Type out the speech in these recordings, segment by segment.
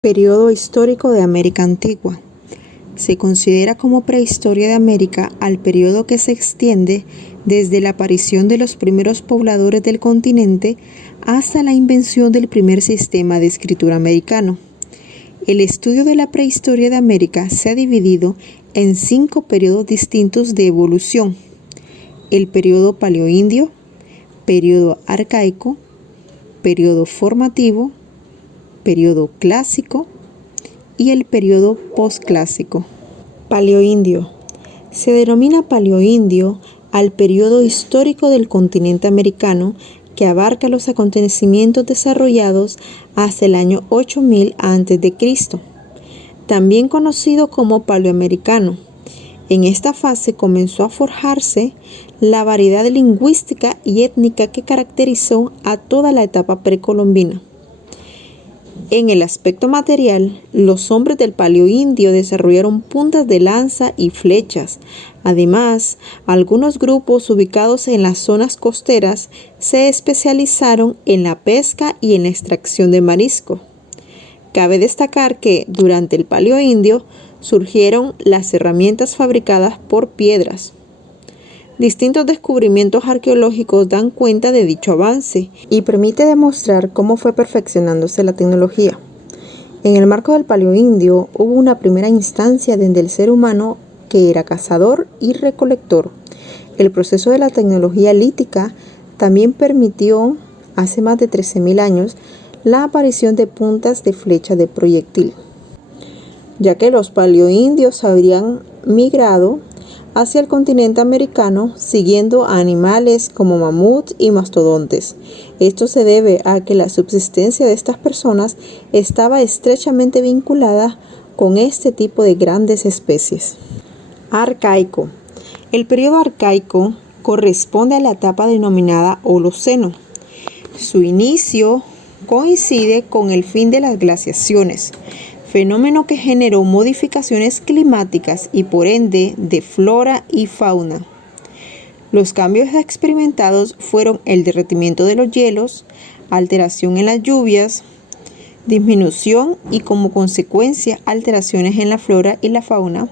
Periodo histórico de América Antigua. Se considera como prehistoria de América al periodo que se extiende desde la aparición de los primeros pobladores del continente hasta la invención del primer sistema de escritura americano. El estudio de la prehistoria de América se ha dividido en 5 periodos distintos de evolución: el periodo paleoindio, periodo arcaico, periodo formativo, periodo clásico y el periodo posclásico. Paleoindio. Se denomina paleoindio al periodo histórico del continente americano que abarca los acontecimientos desarrollados hasta el año 8000 a.C., también conocido como paleoamericano. En esta fase comenzó a forjarse la variedad lingüística y étnica que caracterizó a toda la etapa precolombina. En el aspecto material, los hombres del Paleoindio desarrollaron puntas de lanza y flechas. Además, algunos grupos ubicados en las zonas costeras se especializaron en la pesca y en la extracción de marisco. Cabe destacar que durante el Paleoindio surgieron las herramientas fabricadas por piedras. Distintos descubrimientos arqueológicos dan cuenta de dicho avance y permite demostrar cómo fue perfeccionándose la tecnología. En el marco del Paleoindio hubo una primera instancia donde el ser humano que era cazador y recolector. El proceso de la tecnología lítica también permitió, hace más de 13.000 años, la aparición de puntas de flecha de proyectil, ya que los paleoindios habrían migrado hacia el continente americano siguiendo a animales como mamuts y mastodontes. Esto se debe a que la subsistencia de estas personas estaba estrechamente vinculada con este tipo de grandes especies. Arcaico. El periodo arcaico corresponde a la etapa denominada Holoceno. Su inicio coincide con el fin de las glaciaciones, fenómeno que generó modificaciones climáticas y por ende de flora y fauna. Los cambios experimentados fueron el derretimiento de los hielos, alteración en las lluvias, disminución y como consecuencia alteraciones en la flora y la fauna,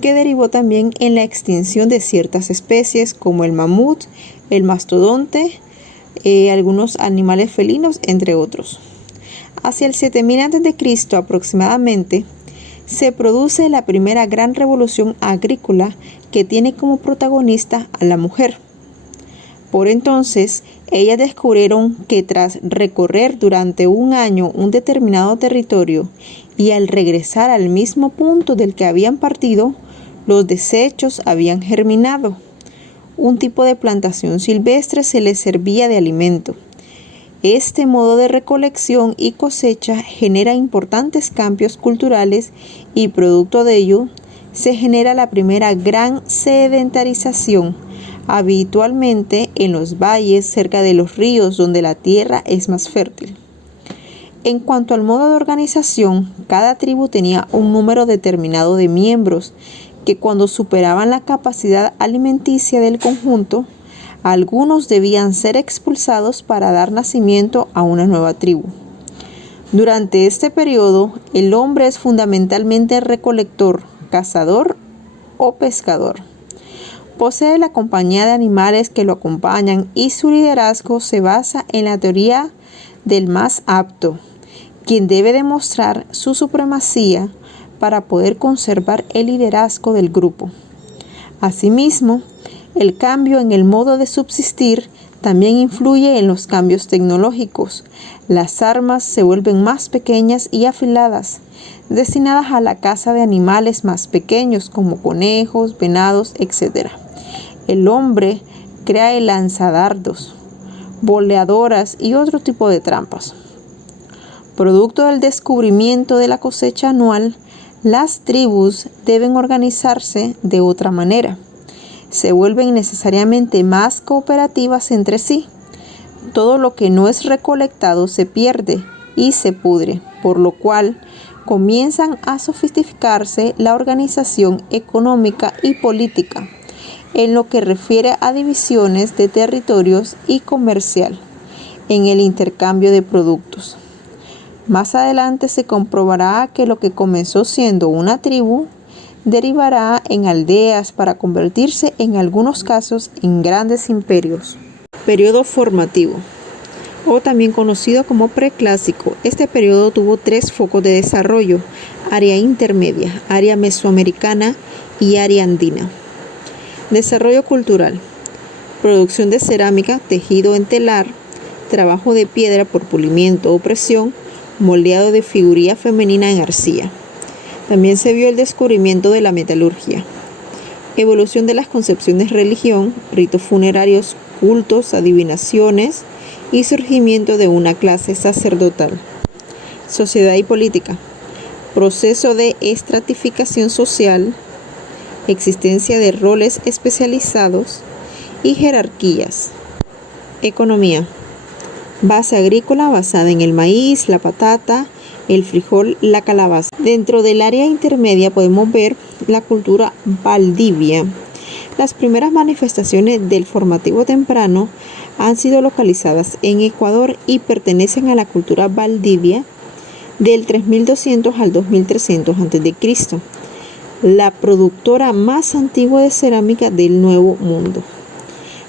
que derivó también en la extinción de ciertas especies como el mamut, el mastodonte, algunos animales felinos, entre otros. Hacia el 7000 a.C. aproximadamente, se produce la primera gran revolución agrícola que tiene como protagonista a la mujer. Por entonces, ellas descubrieron que tras recorrer durante un año un determinado territorio y al regresar al mismo punto del que habían partido, los desechos habían germinado. Un tipo de plantación silvestre se les servía de alimento. Este modo de recolección y cosecha genera importantes cambios culturales y producto de ello se genera la primera gran sedentarización, habitualmente en los valles cerca de los ríos donde la tierra es más fértil. En cuanto al modo de organización, cada tribu tenía un número determinado de miembros que cuando superaban la capacidad alimenticia del conjunto, algunos debían ser expulsados para dar nacimiento a una nueva tribu. Durante este periodo, el hombre es fundamentalmente recolector, cazador o pescador. Posee la compañía de animales que lo acompañan y su liderazgo se basa en la teoría del más apto, quien debe demostrar su supremacía para poder conservar el liderazgo del grupo. Asimismo, el cambio en el modo de subsistir también influye en los cambios tecnológicos. Las armas se vuelven más pequeñas y afiladas, destinadas a la caza de animales más pequeños como conejos, venados, etc. El hombre crea el lanzadardos, boleadoras y otro tipo de trampas. Producto del descubrimiento de la cosecha anual, las tribus deben organizarse de otra manera. Se vuelven necesariamente más cooperativas entre sí. Todo lo que no es recolectado se pierde y se pudre, por lo cual comienzan a sofisticarse la organización económica y política, en lo que refiere a divisiones de territorios y comercial, en el intercambio de productos. Más adelante se comprobará que lo que comenzó siendo una tribu derivará en aldeas para convertirse en algunos casos en grandes imperios. Periodo formativo, o también conocido como preclásico. Este periodo tuvo 3 focos de desarrollo: área intermedia, área mesoamericana y área andina. Desarrollo cultural: producción de cerámica, tejido en telar, trabajo de piedra por pulimiento o presión, moldeado de figuría femenina en arcilla. También se vio el descubrimiento de la metalurgia. Evolución de las concepciones de religión, ritos funerarios, cultos, adivinaciones y surgimiento de una clase sacerdotal. Sociedad y política. Proceso de estratificación social, existencia de roles especializados y jerarquías. Economía. Base agrícola basada en el maíz, la patata, el frijol, la calabaza. Dentro del área intermedia podemos ver la cultura valdivia. Las primeras manifestaciones del formativo temprano han sido localizadas en Ecuador y pertenecen a la cultura valdivia del 3200 al 2300 a.C., la productora más antigua de cerámica del Nuevo Mundo.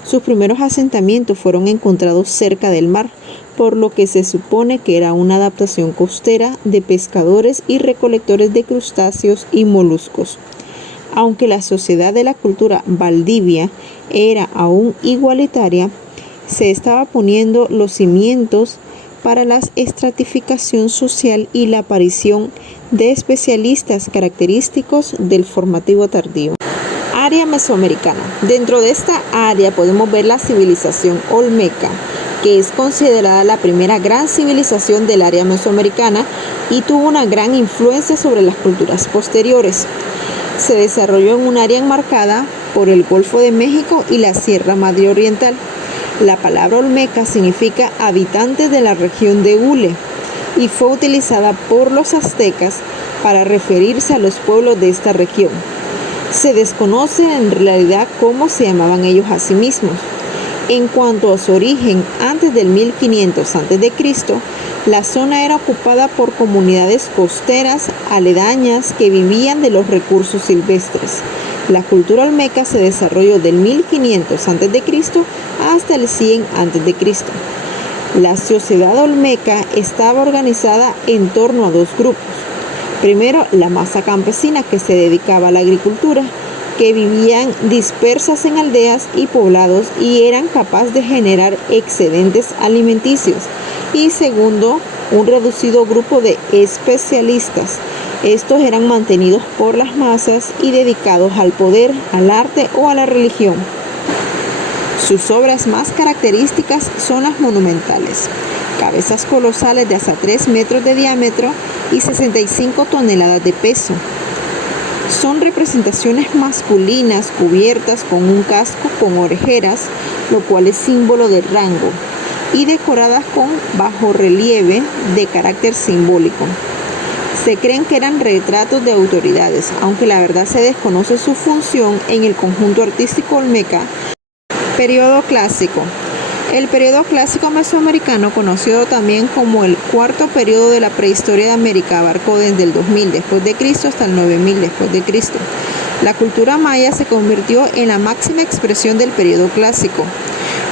Sus primeros asentamientos fueron encontrados cerca del mar, por lo que se supone que era una adaptación costera de pescadores y recolectores de crustáceos y moluscos. Aunque la sociedad de la cultura valdivia era aún igualitaria, se estaba poniendo los cimientos para la estratificación social y la aparición de especialistas característicos del formativo tardío. Área mesoamericana. Dentro de esta área podemos ver la civilización olmeca, que es considerada la primera gran civilización del área mesoamericana y tuvo una gran influencia sobre las culturas posteriores. Se desarrolló en un área enmarcada por el Golfo de México y la Sierra Madre Oriental. La palabra olmeca significa habitantes de la región de Hule y fue utilizada por los aztecas para referirse a los pueblos de esta región. Se desconoce en realidad cómo se llamaban ellos a sí mismos. En cuanto a su origen, antes del 1500 a.C., la zona era ocupada por comunidades costeras aledañas que vivían de los recursos silvestres. La cultura olmeca se desarrolló del 1500 a.C. hasta el 100 a.C. La sociedad olmeca estaba organizada en torno a 2 grupos. Primero, la masa campesina, que se dedicaba a la agricultura, que vivían dispersas en aldeas y poblados y eran capaces de generar excedentes alimenticios. Y segundo, un reducido grupo de especialistas. Estos eran mantenidos por las masas y dedicados al poder, al arte o a la religión. Sus obras más características son las monumentales: cabezas colosales de hasta 3 metros de diámetro y 65 toneladas de peso. Son representaciones masculinas cubiertas con un casco con orejeras, lo cual es símbolo de rango, y decoradas con bajorrelieve de carácter simbólico. Se creen que eran retratos de autoridades, aunque la verdad se desconoce su función en el conjunto artístico olmeca. Periodo clásico. El periodo clásico mesoamericano, conocido también como el cuarto periodo de la prehistoria de América, abarcó desde el 2000 después de Cristo hasta el 9000 después de Cristo. La cultura maya se convirtió en la máxima expresión del periodo clásico.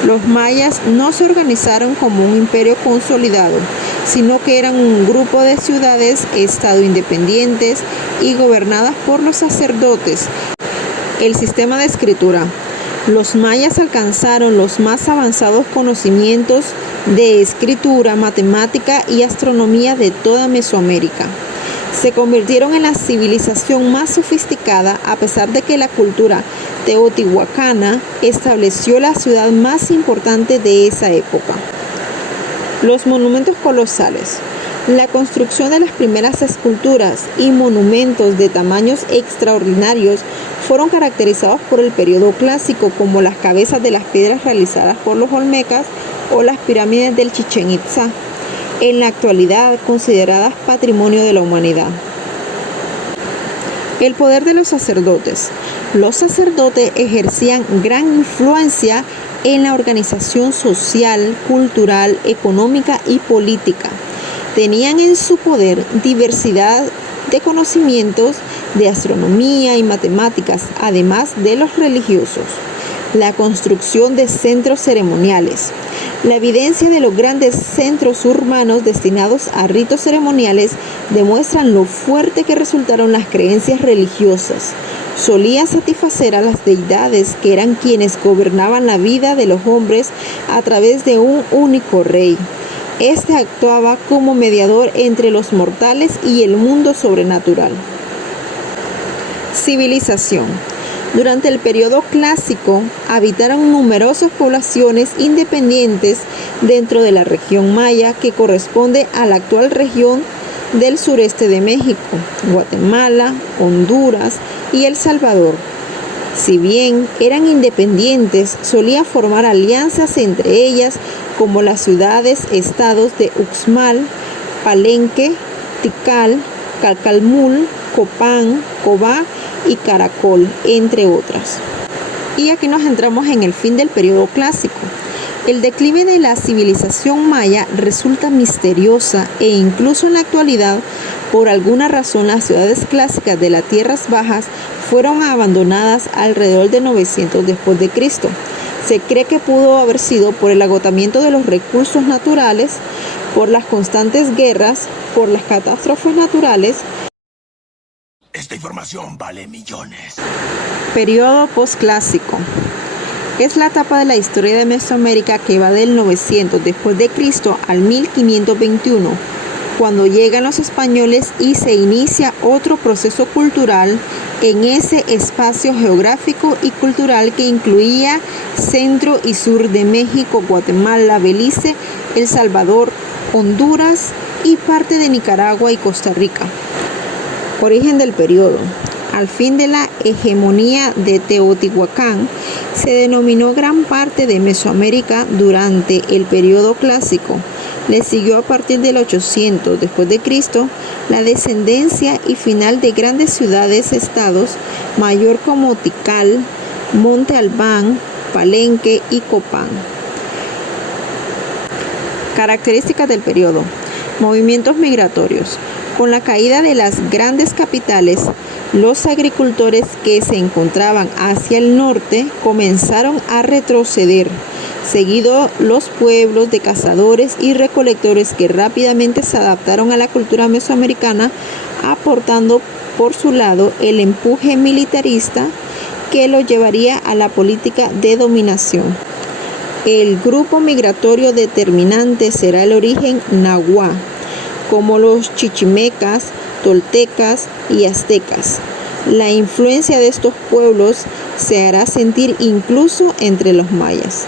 Los mayas no se organizaron como un imperio consolidado, sino que eran un grupo de ciudades-estado independientes y gobernadas por los sacerdotes. El sistema de escritura. Los mayas alcanzaron los más avanzados conocimientos de escritura, matemática y astronomía de toda Mesoamérica. Se convirtieron en la civilización más sofisticada, a pesar de que la cultura teotihuacana estableció la ciudad más importante de esa época. Los monumentos colosales. La construcción de las primeras esculturas y monumentos de tamaños extraordinarios fueron caracterizados por el periodo clásico, como las cabezas de las piedras realizadas por los olmecas o las pirámides del Chichén Itzá, en la actualidad consideradas patrimonio de la humanidad. El poder de los sacerdotes. Los sacerdotes ejercían gran influencia en la organización social, cultural, económica y política. Tenían en su poder diversidad de conocimientos de astronomía y matemáticas, además de los religiosos. La construcción de centros ceremoniales. La evidencia de los grandes centros urbanos destinados a ritos ceremoniales demuestran lo fuerte que resultaron las creencias religiosas. Solía satisfacer a las deidades, que eran quienes gobernaban la vida de los hombres a través de un único rey. Este actuaba como mediador entre los mortales y el mundo sobrenatural. Civilización. Durante el periodo clásico, habitaron numerosas poblaciones independientes dentro de la región maya, que corresponde a la actual región del sureste de México, Guatemala, Honduras y El Salvador. Si bien eran independientes, solían formar alianzas entre ellas, como las ciudades-estados de Uxmal, Palenque, Tikal, Calcalmul, Copán, Cobá y Caracol, entre otras. Y aquí nos entramos en el fin del periodo clásico. El declive de la civilización maya resulta misteriosa, e incluso en la actualidad, por alguna razón, las ciudades clásicas de las tierras bajas fueron abandonadas alrededor de 900 después de Cristo. Se cree que pudo haber sido por el agotamiento de los recursos naturales, por las constantes guerras, por las catástrofes naturales. Esta información vale millones. Periodo posclásico. Es la etapa de la historia de Mesoamérica que va del 900 después de Cristo al 1521, cuando llegan los españoles y se inicia otro proceso cultural en ese espacio geográfico y cultural que incluía centro y sur de México, Guatemala, Belice, El Salvador, Honduras y parte de Nicaragua y Costa Rica. Origen del periodo. Al fin de la hegemonía de Teotihuacán, se denominó gran parte de Mesoamérica durante el periodo clásico. Le siguió a partir del 800 después de Cristo la descendencia y final de grandes ciudades-estados, mayor como Tikal, Monte Albán, Palenque y Copán. Características del periodo. Movimientos migratorios. Con la caída de las grandes capitales, los agricultores que se encontraban hacia el norte comenzaron a retroceder, seguido los pueblos de cazadores y recolectores, que rápidamente se adaptaron a la cultura mesoamericana, aportando por su lado el empuje militarista que lo llevaría a la política de dominación. El grupo migratorio determinante será el origen nahuá, como los chichimecas, toltecas y aztecas. La influencia de estos pueblos se hará sentir incluso entre los mayas.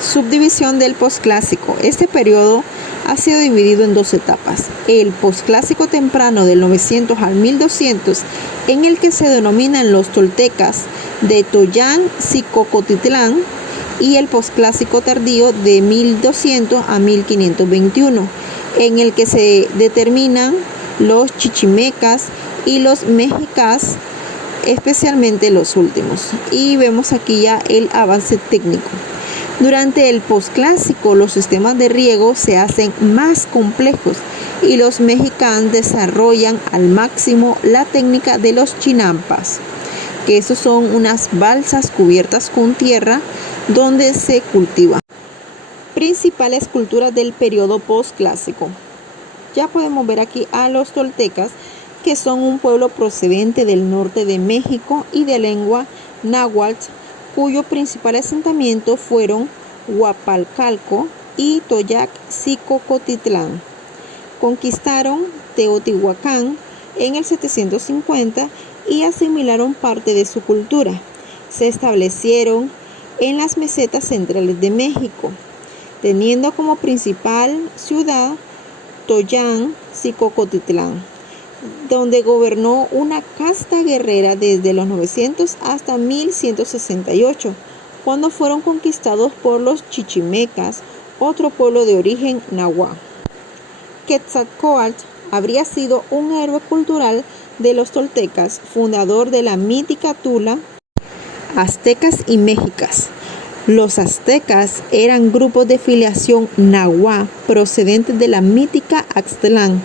Subdivisión del posclásico. Este periodo ha sido dividido en dos etapas. El posclásico temprano del 900 al 1200, en el que se denominan los toltecas de Toyán, Xicocotitlán, y el posclásico tardío de 1200 a 1521, en el que se determinan los chichimecas y los mexicas, especialmente los últimos. Y vemos aquí ya el avance técnico. Durante el posclásico, los sistemas de riego se hacen más complejos y los mexicanos desarrollan al máximo la técnica de los chinampas, que esos son unas balsas cubiertas con tierra donde se cultiva. Principales culturas del periodo posclásico. Ya podemos ver aquí a los toltecas, que son un pueblo procedente del norte de México y de lengua náhuatl, cuyo principal asentamiento fueron Huapalcalco y Toyac Xicocotitlán. Conquistaron Teotihuacán en el 750 y asimilaron parte de su cultura. Se establecieron en las mesetas centrales de México, teniendo como principal ciudad Toyán Xicocotitlán, donde gobernó una casta guerrera desde los 900 hasta 1168, cuando fueron conquistados por los chichimecas, otro pueblo de origen nahuá. Quetzalcóatl habría sido un héroe cultural de los toltecas, fundador de la mítica Tula, aztecas y mexicas. Los aztecas eran grupos de filiación nahua procedentes de la mítica Aztlán,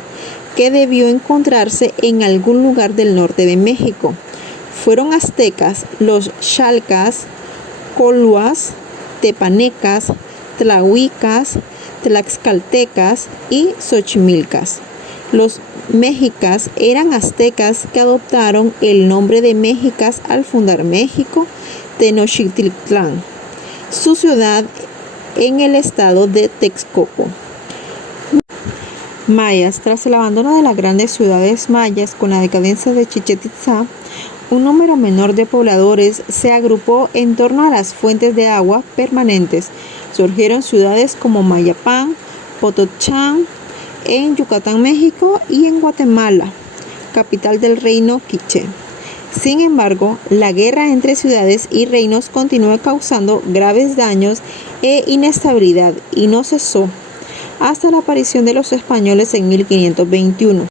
que debió encontrarse en algún lugar del norte de México. Fueron aztecas los xalcas, coluas, tepanecas, tlahuicas, tlaxcaltecas y xochimilcas. Los mexicas eran aztecas que adoptaron el nombre de mexicas al fundar México, Tenochtitlán, su ciudad en el estado de Texcoco. Mayas. Tras el abandono de las grandes ciudades mayas con la decadencia de Chichén Itzá, un número menor de pobladores se agrupó en torno a las fuentes de agua permanentes. Surgieron ciudades como Mayapán, Potochán, en Yucatán, México, y en Guatemala, capital del reino quiché. Sin embargo, la guerra entre ciudades y reinos continuó causando graves daños e inestabilidad y no cesó hasta la aparición de los españoles en 1521.